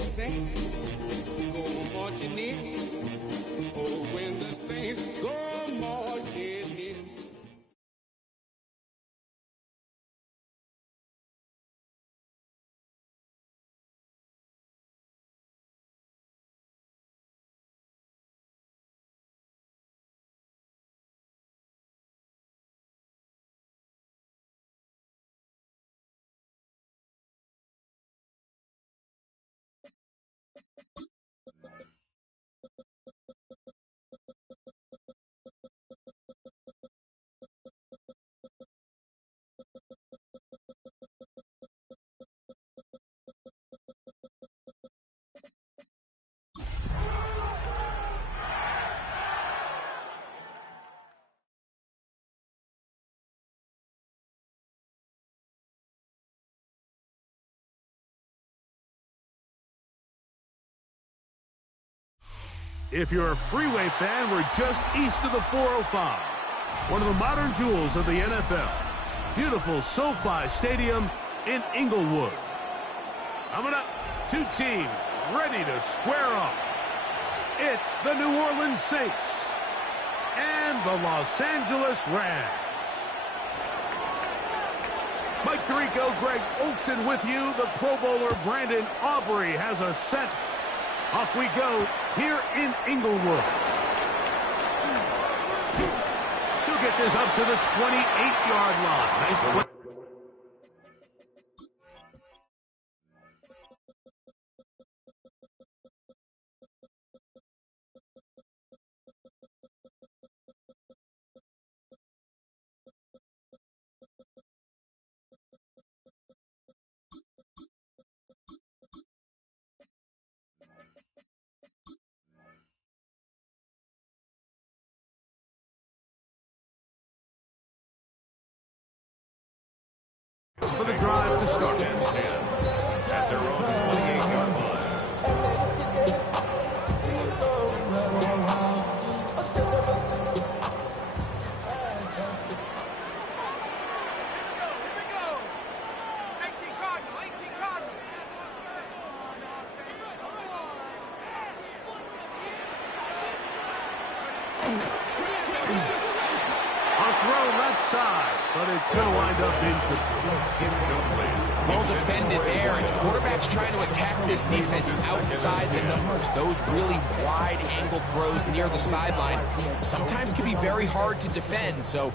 the saints go marching in. Oh, when the saints go marching in. If you're a Freeway fan, we're just east of the 405. One of the modern jewels of the NFL. Beautiful SoFi Stadium in Inglewood. Coming up, two teams ready to square off. It's the New Orleans Saints and the Los Angeles Rams. Mike Tirico, Greg Olsen with you. The Pro Bowler Brandon Aubrey has a set. Off we go here in Inglewood. He'll get this up to the 28-yard line. Nice play. For the drive to start. At their own 28-yard line. But it's going to wind up incomplete. Well defended there, and the quarterback's trying to attack this defense outside the numbers. Those really wide angle throws near the sideline sometimes can be very hard to defend, so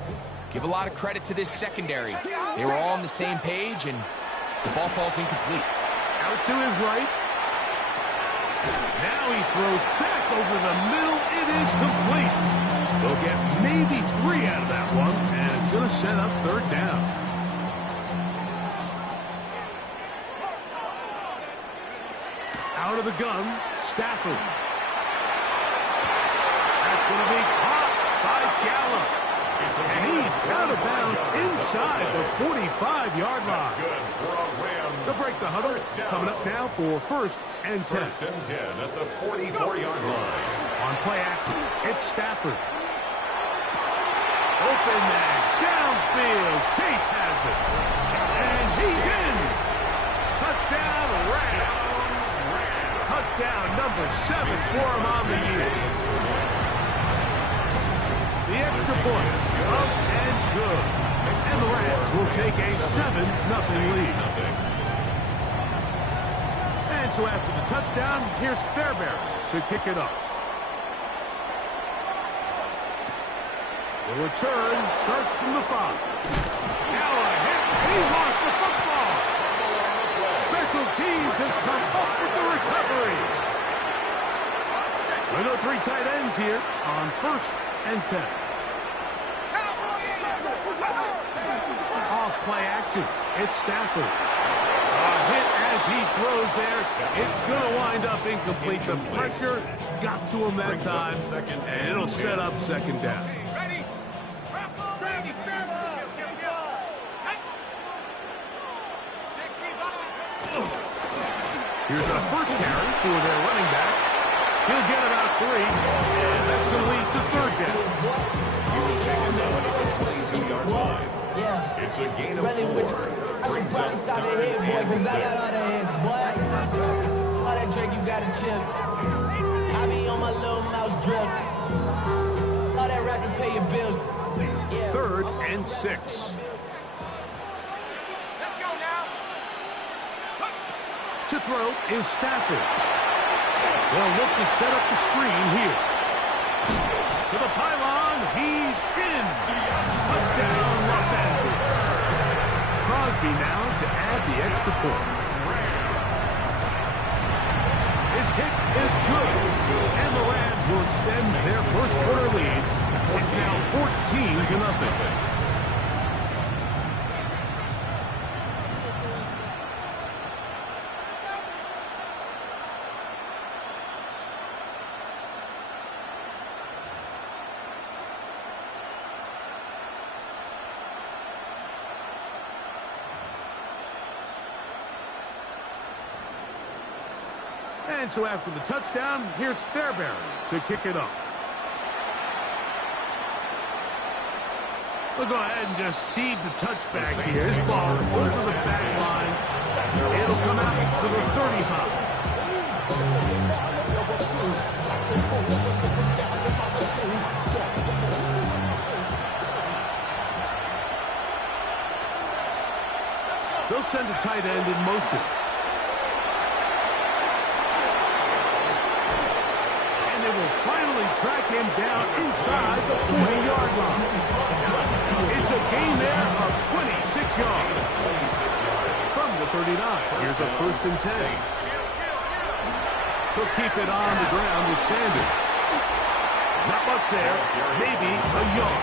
give a lot of credit to this secondary. They were all on the same page, and the ball falls incomplete. Out to his right. Now he throws back over the middle. It is complete. They'll get maybe 3 out of that one, and it's going to set up third down. Out of the gun, Stafford. That's going to be caught by Gallup. And he's out of bounds inside the 45-yard line. They'll break the huddle. Coming up now for first and 10. First and 10 at the 44-yard line. On play action, it's Stafford. Open man, downfield, Chase has it. And he's in. Touchdown, Rams. Touchdown number 7 for him on the year. The extra point, up and good. And the Rams will take a 7-0 lead. And so after the touchdown, here's Fairbairn to kick it off. The return starts from the 5. Now a hit. He lost the football. Special teams has come up with the recovery. We know 3 tight ends here on first and 10. Off play action. It's Stafford. A hit as he throws there. It's going to wind up incomplete. The pressure got to him that time, and it'll set up second down. Here's a first carry for their running back. He'll get about 3, and that's going to lead to third down. He was taken down at the 22-yard line. Yeah. It's a gain of Really 4. I should probably stop the hit, boy, because I got all the hits, boy. that Drake, you gotta chill. I be on my little mouse drill. All that rap to pay your bills. Yeah, 3rd and 6. Let's go now. To throw is Stafford. They'll look to set up the screen here. To the pylon, he's in. Touchdown, Los Angeles. Crosby now to add the extra point. His kick is good, and the Rams will extend their first quarter lead. It's now 14-0. And so after the touchdown, here's Fairbairn to kick it off. We'll go ahead and just seed the touchback here. This ball over the back line. It'll come out to the 35. They'll send a tight end in motion. They will finally track him down inside the 40-yard line. It's a gain there of 26 yards. From the 39, here's a 1st and 10. He'll keep it on the ground with Sanders. Not much there, maybe a yard.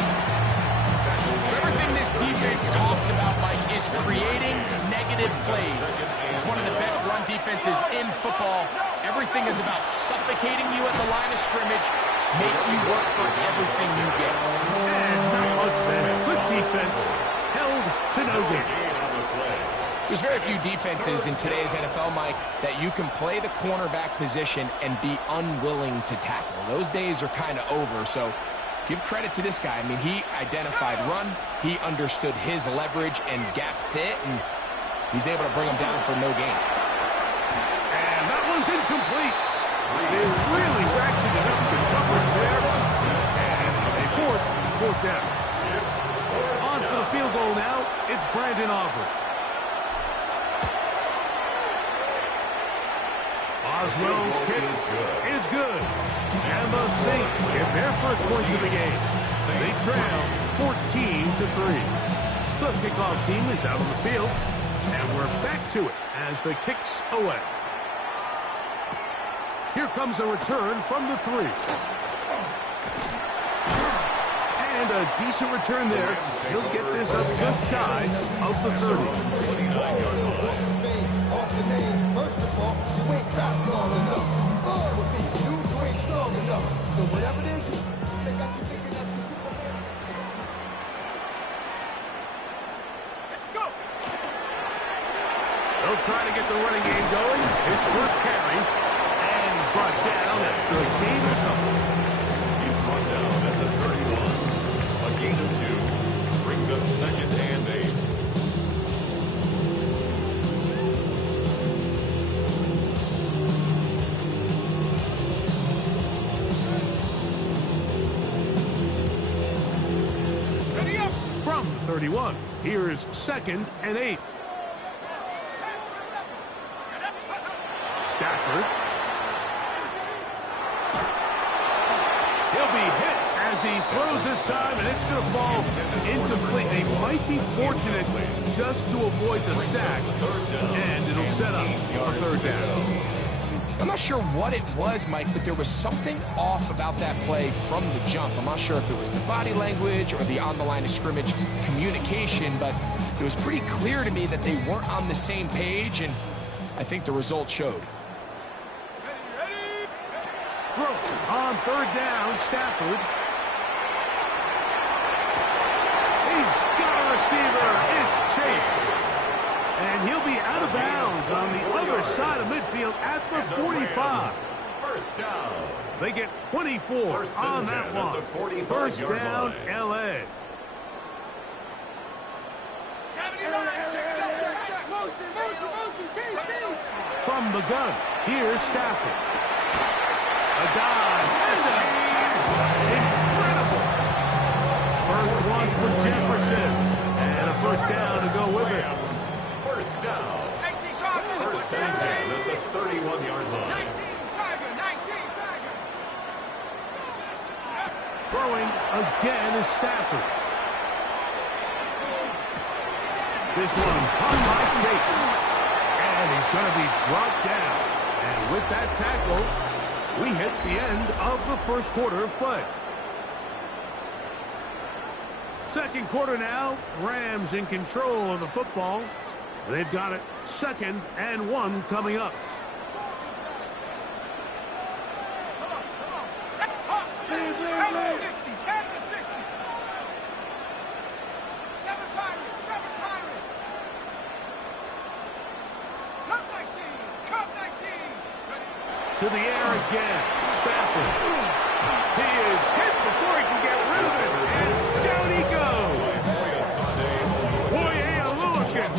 So everything this defense talks about, Mike, is creating negative plays. It's one of the best run defenses in football. Everything is about suffocating you at the line of scrimmage, making you work for everything you get. And not much there. Good defense, held to no gain. There's very few defenses in today's NFL, Mike, that you can play the cornerback position and be unwilling to tackle. Those days are kind of over, so give credit to this guy. I mean, he identified run, he understood his leverage and gap fit, and he's able to bring him down for no gain. And that one's incomplete. They really ratcheted up to coverage there. And they force 4th down. On for the field goal now, it's Brandon Aubrey. Oswell's kick is good. And the Saints get their first points of the game. They trail 14-3. The kickoff team is out on the field. And we're back to it as the kick's away. Here comes a return from the 3. And a decent return there. He'll get this up just shy of the 30. First of all, you ain't fast long enough. You ain't strong enough. So whatever it is, they got you thinking that you're Superman. Go. They'll try to get the running game going. His first carry. And he's brought down after a gain of a couple. He's brought down at the 31. A gain of 2 brings up 2nd and 8. From 31, here's 2nd and 8. Stafford. He'll be hit as he throws this time, and it's going to fall incomplete. They might be fortunate just to avoid the sack, and it'll set up a 3rd down. I'm not sure what it was, Mike, but there was something off about that play from the jump. I'm not sure if it was the body language or the on-the-line of scrimmage communication, but it was pretty clear to me that they weren't on the same page, and I think the result showed. Throw on 3rd down, Stafford. He's got a receiver. It's Chase. And he'll be out of bounds on the other side of midfield at the 45. First down. They get 24 on that one. First down, L.A. 79. Check. From the gun, here's Stafford. A dive. Incredible. First one for Jefferson. And a first down to go with it. First down. First and 10 at the 31-yard line. Throwing again is Stafford. This one caught by Chase. And he's going to be brought down. And with that tackle, we hit the end of the first quarter of play. Second quarter now. Rams in control of the football. They've got it 2nd and 1 coming up. To the air again. Stafford. He is hit before he can get rid of it. And down he goes. Boye Aluakin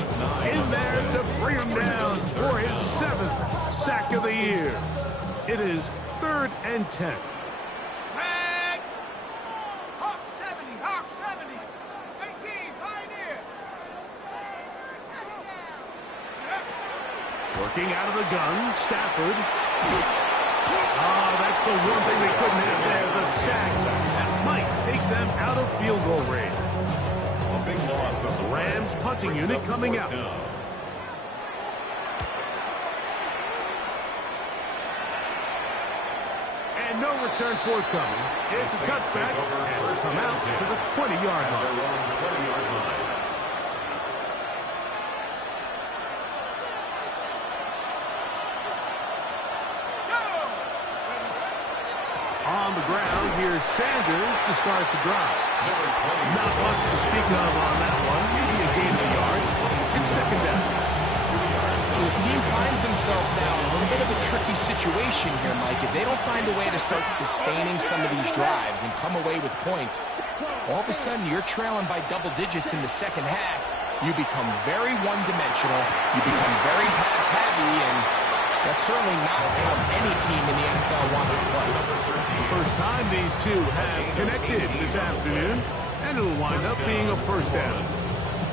in there to bring him down for his 7th sack of the year. It is 3rd and 10. Hawk 70. 18, Pioneer. Working out of the gun, Stafford. Oh, that's the one thing they couldn't have there, the sack. That might take them out of field goal range. A big loss of the Rams punting unit coming out. And no return forthcoming. It's a touchback, and will come out to the 20-yard line. On the ground, here's Sanders to start the drive. Not much to speak of on that one. Maybe a gain of a yard. It's 2nd down. So this team finds themselves now in a little bit of a tricky situation here, Mike. If they don't find a way to start sustaining some of these drives and come away with points, all of a sudden you're trailing by double digits in the second half. You become very one-dimensional. You become very pass-heavy, and that's certainly not how any team in the NFL wants to play. First time these two have connected this afternoon, and it'll wind up being a first down.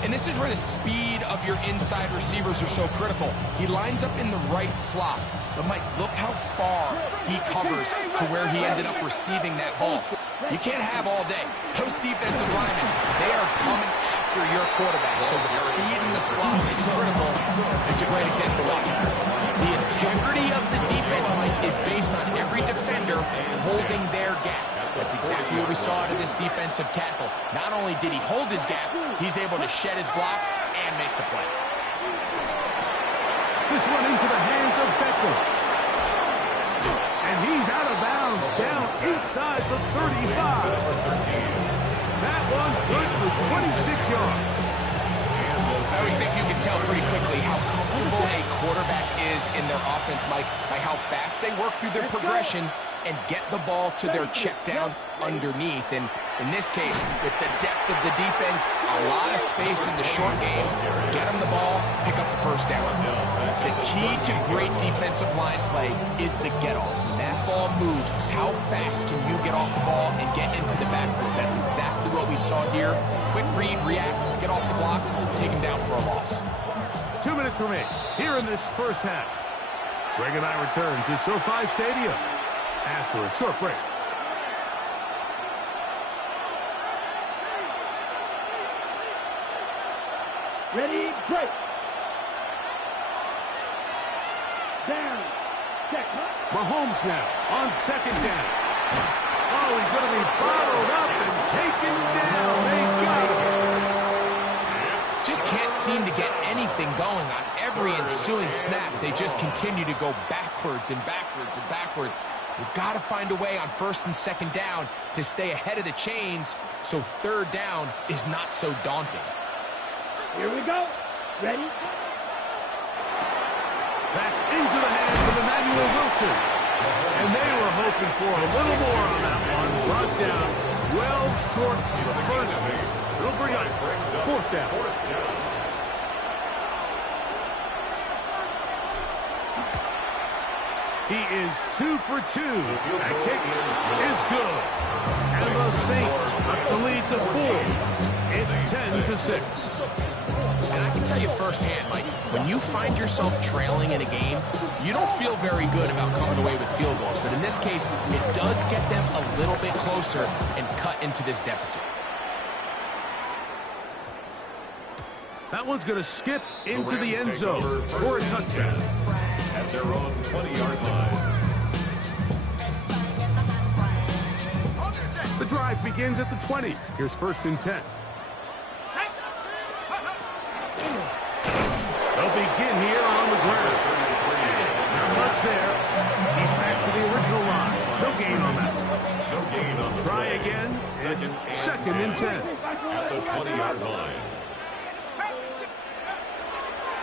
And this is where the speed of your inside receivers are so critical. He lines up in the right slot. But, Mike, look how far he covers to where he ended up receiving that ball. You can't have all day. Those defensive linemen, they are coming after your quarterback. So the speed in the slot is critical. It's a great example of that. The integrity of the defense, Mike, is based on every defender holding their gap. That's exactly what we saw out of this defensive tackle. Not only did he hold his gap, he's able to shed his block and make the play. This one into the hands of Beckham. And he's out of bounds, down inside the 35. That one good for 26 yards. I always think you can tell pretty quickly how comfortable a quarterback is in their offense, Mike, by how fast they work through their progression and get the ball to their check down underneath. And in this case, with the depth of the defense, a lot of space in the short game, get them the ball, pick up the first down. The key to great defensive line play is the get-off. When that ball moves, how fast can you get off the ball and get into the backfield? That's exactly what we saw here. Quick read, react, get off the block, take him down for a loss. 2 minutes remain here in this first half. Greg and I return to SoFi Stadium after a short break. Ready, break. Down. Check. Mahomes now on 2nd down. Oh, he's going to be bottled up and taken down. They got him. Just can't seem to get anything going on every ensuing snap. They just continue to go backwards and backwards and backwards. We've got to find a way on 1st and 2nd down to stay ahead of the chains so 3rd down is not so daunting. Here we go. Ready? That's into the hands of Emmanuel Wilson. And they were hoping for a little more on that one. Brought down well short of the first. It'll bring up 4th down. He is 2 for 2. That kick is good. And the Saints up the lead to 4. It's 10-6. And I can tell you firsthand, Mike, when you find yourself trailing in a game, you don't feel very good about coming away with field goals. But in this case, it does get them a little bit closer and cut into this deficit. That one's going to skip into the end zone for a touchdown. At their own 20-yard line. The drive begins at the 20. Here's 1st and 10. They'll begin here on the ground. Not much there. He's back to the original line. No gain on that. No gain on the Try play. again. Second and 10. At the 20-yard line.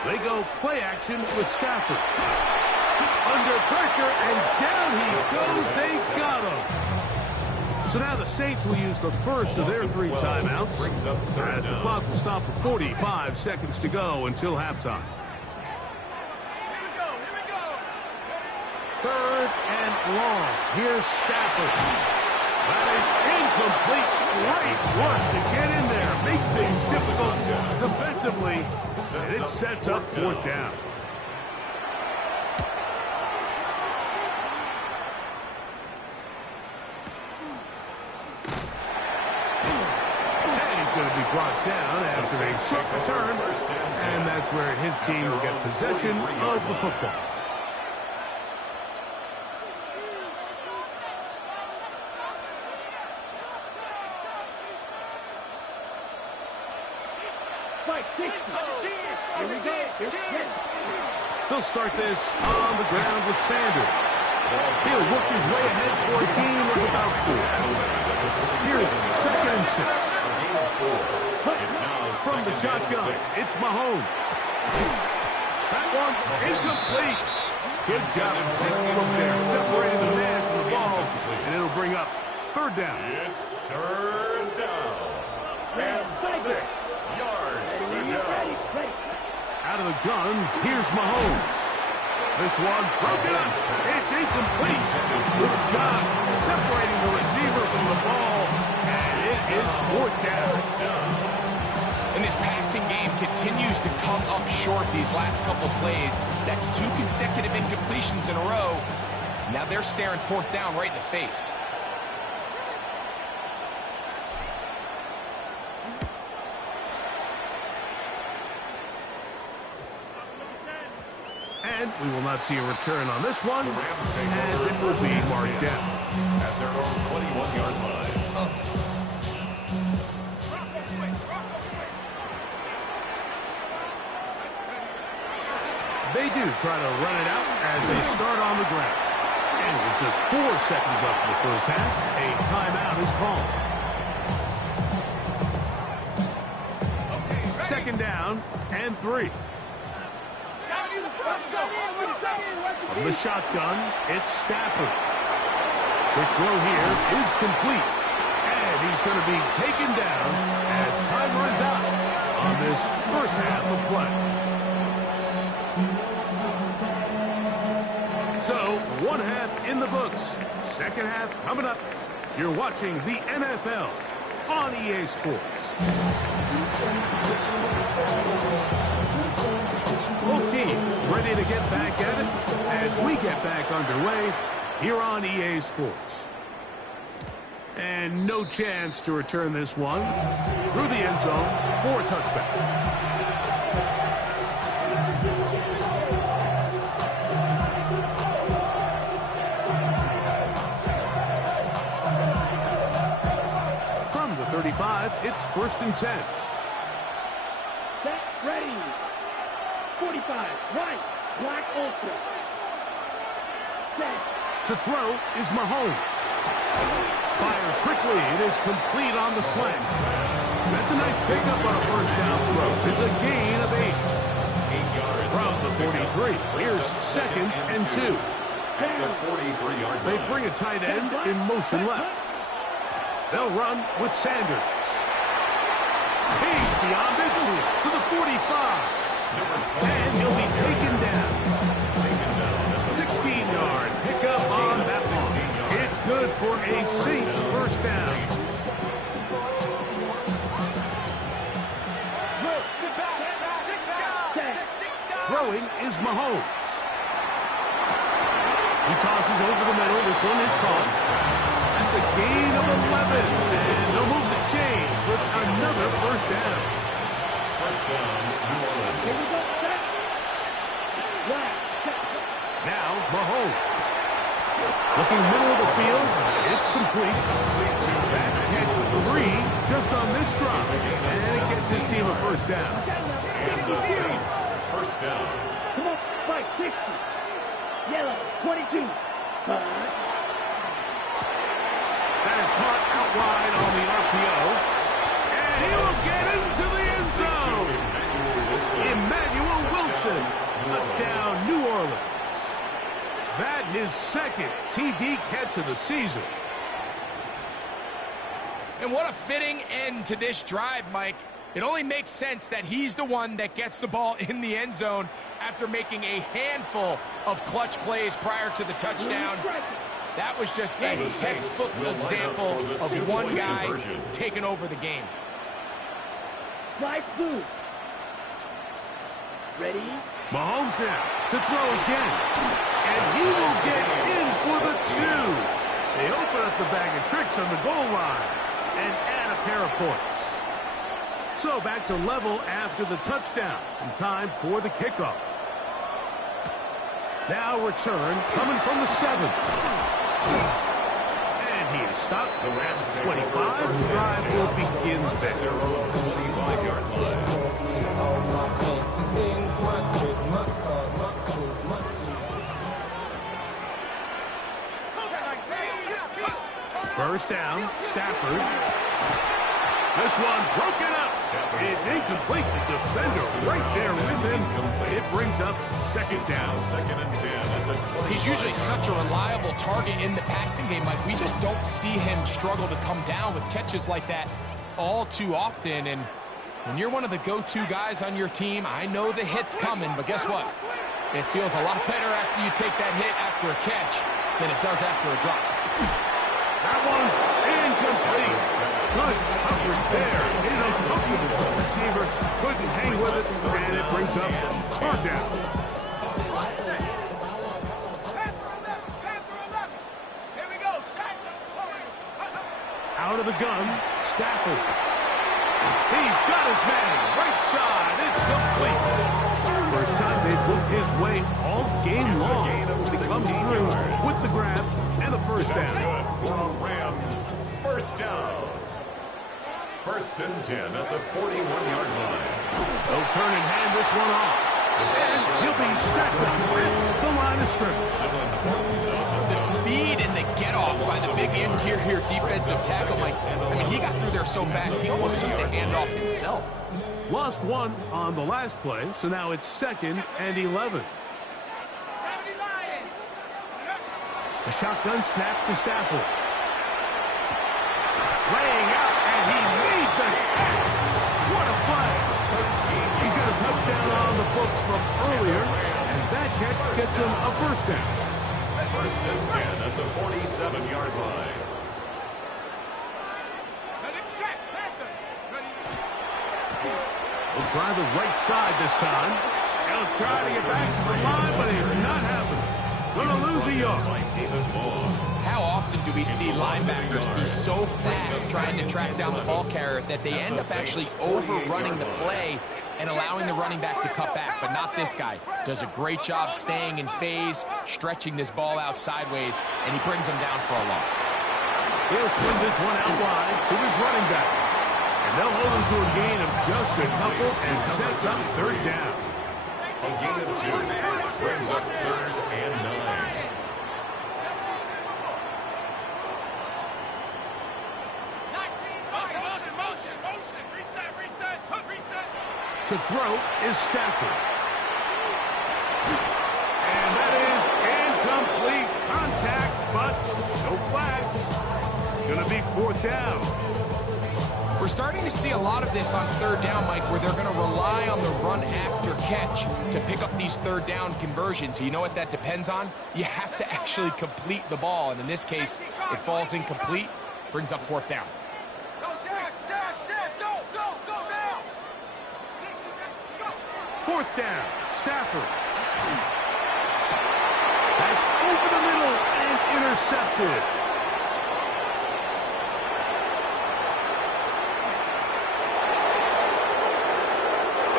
They go play action with Stafford. Under pressure, and down he goes. They got him. So now the Saints will use the first of their 3 timeouts as the clock will stop at 45 seconds to go until halftime. Third and long. Here's Stafford. That is incomplete. Great work to get in there. Make things difficult defensively. And it sets up 4th down. And he's going to be brought down after a short return. And that's where his team will get possession of the football. Here we go. They'll start this on the ground with Sanders. He'll work his way ahead for a gain of about 4. Here's 2nd and 6. From the shotgun, it's Mahomes. That one incomplete. Good job from there, separating the man from the ball, and it'll bring up 3rd down. It's 3rd down. And 6 yards to go. Out of the gun, here's Mahomes. This one broken up. It's incomplete. Good job separating the receiver from the ball, and it is 4th down. And this passing game continues to come up short these last couple plays. That's 2 consecutive incompletions in a row. Now they're staring 4th down right in the face. And we will not see a return on this one, as it will be marked down. At their own 21-yard line. They do try to run it out as they start on the ground. And with just 4 seconds left in the first half, a timeout is called. 2nd down and 3. From the shotgun, it's Stafford. Quick throw here is complete. And he's going to be taken down as time runs out on this first half of play. So, 1 half in the books. 2nd half coming up. You're watching the NFL on EA Sports. Both teams ready to get back at it as we get back underway here on EA Sports. And no chance to return this one through the end zone for a touchback. From the 35, it's 1st and 10. Set, ready. 45, right, black ultra. Set. To throw is Mahomes. Fires quickly. It is complete on the slant. That's a nice pickup on a 1st down throw. It's a gain of 8. 8 yards. From the 43, here's 2nd and 2. At the 43-yard line. They bring a tight end in motion left. They'll run with Sanders. He's beyond midfield to the 45. And he'll be taken down. 16-yard Throwing is Mahomes. He tosses over the middle. This one is caught. That's a gain of 11. And they'll move the chains with another first down. First down, New Orleans. Here we go, set. Right, set. Now Mahomes. Looking middle of the field. It's complete. That's catch 3 just on this drive. And it gets his team a first down. And the Saints, first down. Come on, fight, 60. Yellow, 22. That is caught out wide on the RPO. And he will get into the end zone. Emmanuel Wilson. Touchdown, New Orleans. That his second TD catch of the season. And what a fitting end to this drive, Mike. It only makes sense that he's the one that gets the ball in the end zone after making a handful of clutch plays prior to the touchdown. That was just a textbook example of one guy taking over the game. Right blue. Ready? Mahomes now to throw again. And he will get in for the 2. They open up the bag of tricks on the goal line and add a pair of points. So back to level after the touchdown and time for the kickoff. Now return coming from the 7. And he is stopped. The Rams 25. The drive will begin their there. own 25-yard line. First down, Stafford. This one broken up. It's incomplete. The defender right there with him. It brings up second down. Second and 10 at the 20. He's usually such a reliable target in the passing game, Mike. We just don't see him struggle to come down with catches like that all too often. And when you're one of the go-to guys on your team, I know the hit's coming, but guess what? It feels a lot better after you take that hit after a catch than it does after a drop. That one's incomplete. Good coverage there. It is uncomfortable for the receiver. Couldn't hang with it, and it brings up third down. Here we go, set. Out of the gun, Stafford. He's got his man. Right side. It's complete. First time they've looked his way all game long. He comes through with the grab and the first down. Rams, first down. First and 10 at the 41-yard line. They'll turn and hand this one off. And he'll be stacked up at the line of scrimmage. The speed and the get-off by the big interior defensive tackle, Mike. I mean, he got through there so fast, he almost took the handoff himself. Lost one on the last play, so now it's second and 11. A shotgun snap to Stafford. Laying out, and he made the catch. What a play. He's got a touchdown on the books from earlier, and that catch gets him a first down. First and 10 at the 47-yard line. He'll try the right side this time. He'll try to get back to the line, but it's not happening. Gonna lose a yard. How often do we see linebackers be so fast trying to track down the ball carrier that they end up actually overrunning the play and allowing the running back to cut back? But not this guy. Does a great job staying in phase, stretching this ball out sideways, and he brings him down for a loss. He'll swing this one out wide to his running back. And they'll hold him to a gain of just a couple and sets up third down. A gain of 2 brings up third and 9. To throw is Stafford. And that is incomplete contact, but no flags. Going to be fourth down. We're starting to see a lot of this on third down, Mike, where they're going to rely on the run after catch to pick up these third down conversions. You know what that depends on? You have to actually complete the ball, and in this case, it falls incomplete, brings up fourth down. 4th down. Stafford. That's over the middle and intercepted.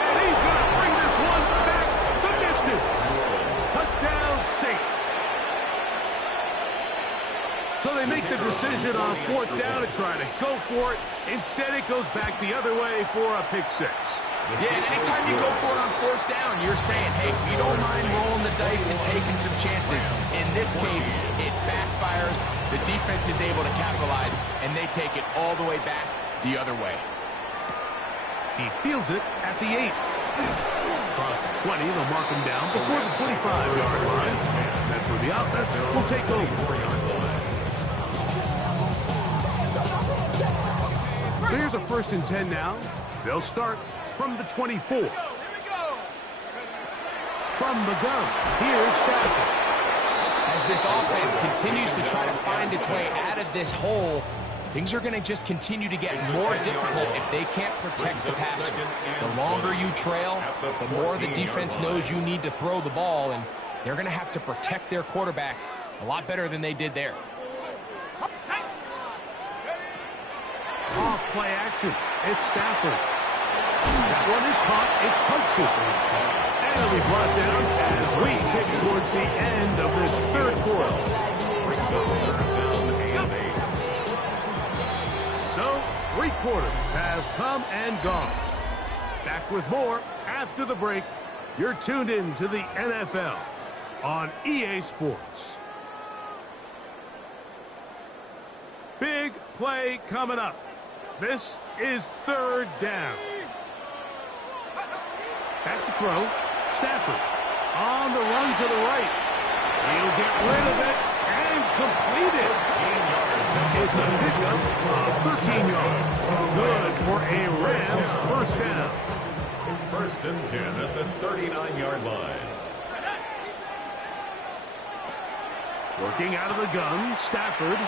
And he's going to bring this one back the distance. Touchdown, Saints. So they make the decision on 4th down to try to go for it. Instead, it goes back the other way for a pick 6. Yeah, and anytime you go for it on 4th down, you're saying, hey, we don't mind rolling the dice and taking some chances. In this case, it backfires. The defense is able to capitalize, and they take it all the way back the other way. He fields it at the 8. Across the 20, they'll mark him down before the 25-yard line. That's where the offense will take over. So here's a 1st and 10 now. They'll start from the 24. From the gun, here's Stafford. As this offense continues to try to find its way out of this hole, things are going to just continue to get more difficult if they can't protect the passer. The longer you trail, the more the defense knows you need to throw the ball, and they're going to have to protect their quarterback a lot better than they did there. Off play action. It's Stafford. That one is caught. It's Hudson. And it'll be brought down as we tick towards the end of this 3rd quarter. So, 3 quarters have come and gone. Back with more after the break. You're tuned in to the NFL on EA Sports. Big play coming up. This is 3rd down. Back to throw. Stafford on the run to the right. He'll get rid of it and complete it. It's a pickup of 13 yards. Good for a Rams 1st down. 1st and 10 at the 39-yard line. Working out of the gun, Stafford.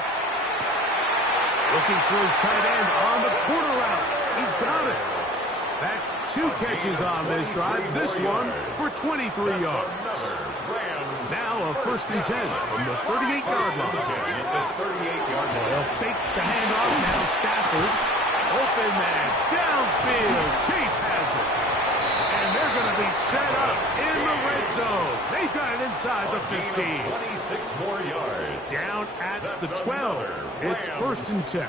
Looking for his tight end on the corner route. He's got it. That's 2 catches on this drive. This one for 23 yards. Now a 1st and 10 from the 38-yard line. They'll fake the handoff. Now Stafford. Open man. Downfield. Chase has it. And they're going to be set up in the red zone. They've got it inside the 15. 26 more yards. Down at the 12. It's 1st and 10.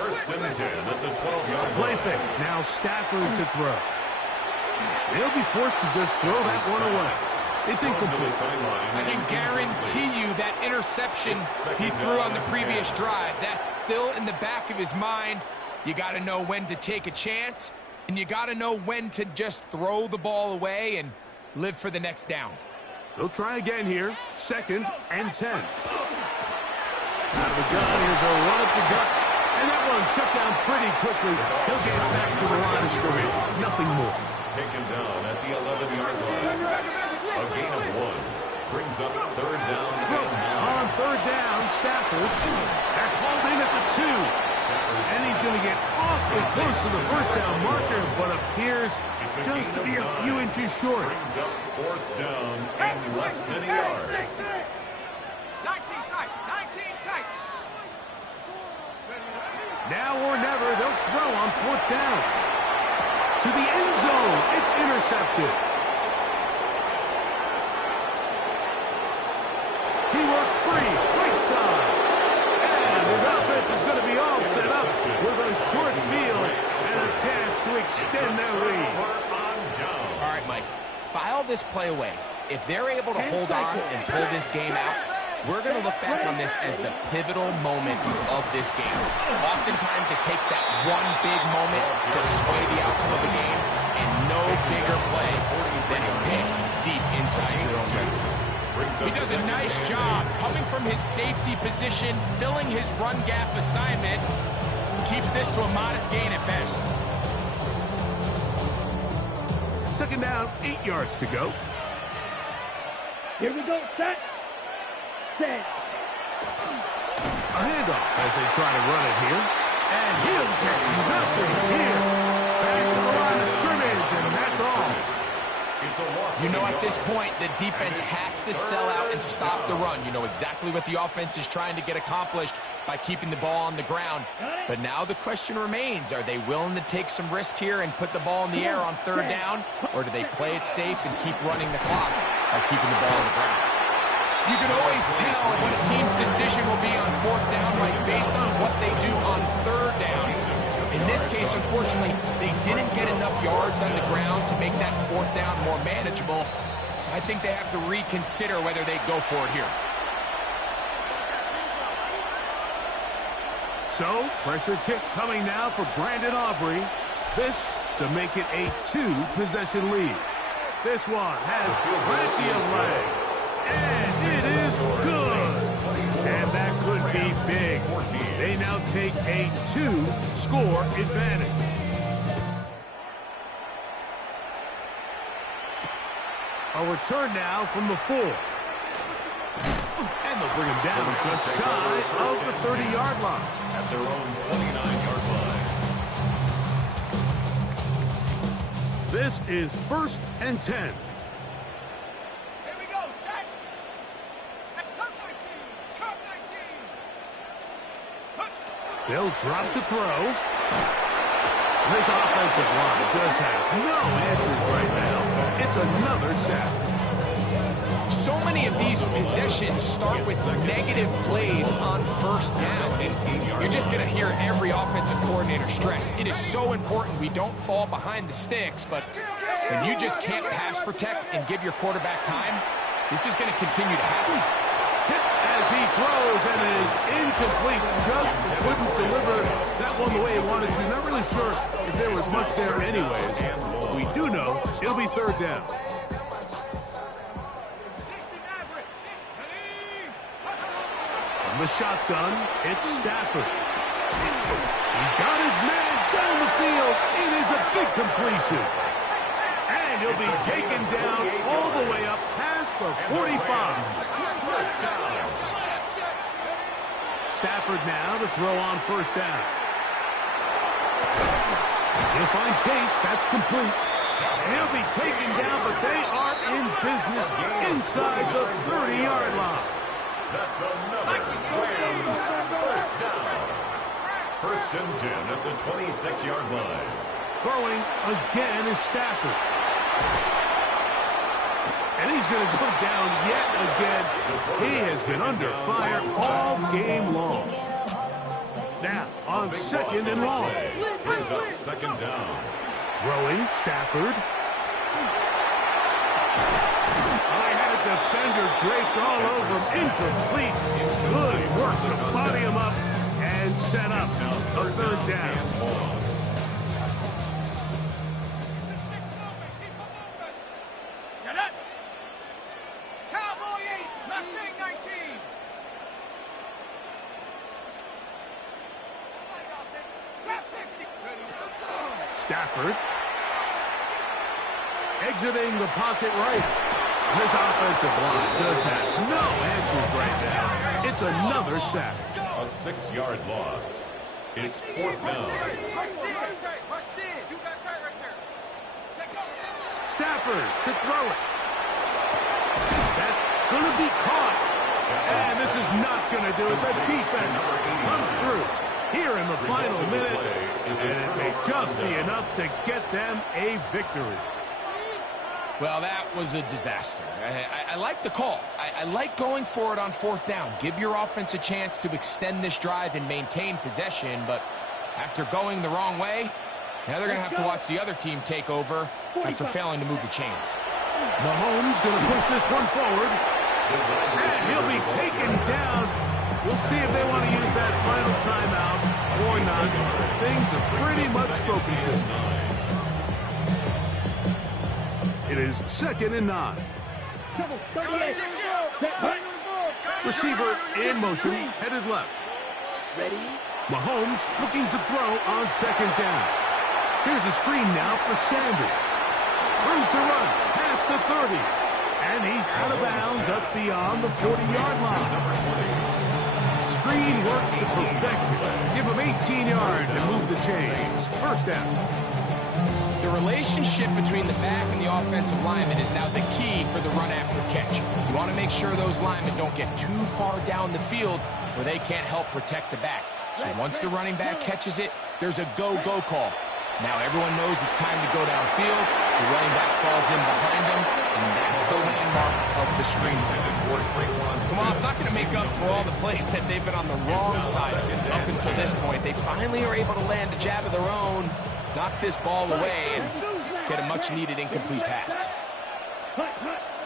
1st and 10 at the 12-yard Play line. fake. Now Stafford to throw. They'll be forced to just throw that one away. It's incomplete. I can guarantee you that interception he threw on the previous drive, that's still in the back of his mind. You got to know when to take a chance, and you got to know when to just throw the ball away and live for the next down. They'll try again here. 2nd and 10. Out of the gun, here's a run up the gut. And that one shut down pretty quickly. He'll get it back to the line of scrimmage. Nothing more. Taken down at the 11-yard line. A gain of 1. Brings up 3rd down. On 3rd down, Stafford. That's hauled in at the 2. And he's going to get awfully close to the 1st down marker, but appears just to be a few inches short. Brings up 4th down and less than a yard. 19 tight. 19 tight. Now or never, they'll throw on 4th down. To the end zone, it's intercepted. He works free, right side. And his offense is going to be all set up with a short field and a chance to extend their lead. All right, Mike, file this play away. If they're able to hold on and pull this game out, we're going to look back on this as the pivotal moment of this game. Oftentimes, it takes that one big moment to sway the outcome of the game, and no bigger play than a pick deep inside your own red zone. He does a nice job coming from his safety position, filling his run gap assignment, keeps this to a modest gain at best. 2nd down, 8 yards to go. Here we go, set. Set. A handoff as they try to run it here. And he'll get nothing here. Back to the line of scrimmage, and that's At this point, the defense has to sell out and stop the run. You know exactly what the offense is trying to get accomplished by keeping the ball on the ground. But now the question remains, are they willing to take some risk here and put the ball in the air on third down? Or do they play it safe and keep running the clock by keeping the ball on the ground? You can always tell what a team's decision will be on fourth down, Mike, based on what they do on third down. In this case, unfortunately, they didn't get enough yards on the ground to make that fourth down more manageable. So I think they have to reconsider whether they go for it here. So, pressure kick coming now for Brandon Aubrey. This to make it a 2-possession lead. This one has plenty of leg. And it is good. And that could be big. They now take a 2-score advantage. A return now from the 4. And they'll bring him down just shy of the 30-yard line. At their own 29-yard line. This is 1st and 10. Here we go, set. Cut 19. Cut 19. They'll drop to throw. This offensive line just has no answers right now. It's another sack. So many of these possessions start with negative plays on first down. And you're just going to hear every offensive coordinator stress. It is so important we don't fall behind the sticks, but when you just can't pass protect and give your quarterback time, this is going to continue to happen. Hit as he throws, and it is incomplete. Just couldn't deliver that one the way he wanted to. Not really sure if there was much there anyways. We do know it'll be third down. From the shotgun, it's Stafford. He's got his man down the field. It is a big completion. And he'll be taken down all the way up past the 45. Stafford now to throw on first down. He'll find Chase. That's complete. And he'll be taken down, but they are in business inside the 30-yard line. That's another Rams first down. 1st and 10 at the 26-yard line. Throwing again is Stafford. And he's going to go down yet again. He has been under fire all game long. Now, on 2nd and long. Brings up 2nd down. Throwing, Stafford. I had a defender draped all over him. Incomplete. Good work to body him up and set up a third down. Stafford exiting the pocket right. This offensive line just has no answers right now. It's another sack. A 6-yard loss. It's 4th down. Stafford to throw it. That's going to be caught. And this is not going to do it. The defense comes through here in the final minute. And it may just be enough to get them a victory. Well, that was a disaster. I like the call. I like going for it on 4th down. Give your offense a chance to extend this drive and maintain possession, but after going the wrong way, now they're going to have to watch the other team take over after failing to move the chains. Mahomes going to push this one forward. And he'll be taken down. We'll see if they want to use that final timeout or not. Things are pretty much spoken for. It is 2nd and 9. Receiver in motion, headed left. Ready? Mahomes looking to throw on 2nd down. Here's a screen now for Sanders. Room to run past the 30. And he's out of bounds up beyond the 40-yard line. Screen works to perfection. Give him 18 yards and move the chains. First down. The The relationship between the back and the offensive lineman is now the key for the run after catch. You want to make sure those linemen don't get too far down the field where they can't help protect the back. So once the running back catches it, there's a go-go call. Now everyone knows it's time to go downfield. The running back falls in behind him, and that's the landmark of the screen play. Come on, it's not going to make up for all the plays that they've been on the wrong side of up until this point. They finally are able to land a jab of their own, knock this ball away, and get a much-needed incomplete pass.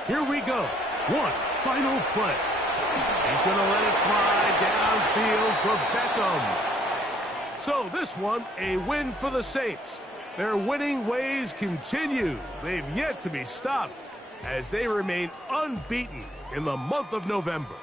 Here we go. One final play. He's going to let it fly downfield for Beckham. So this one, a win for the Saints. Their winning ways continue. They've yet to be stopped as they remain unbeaten in the month of November.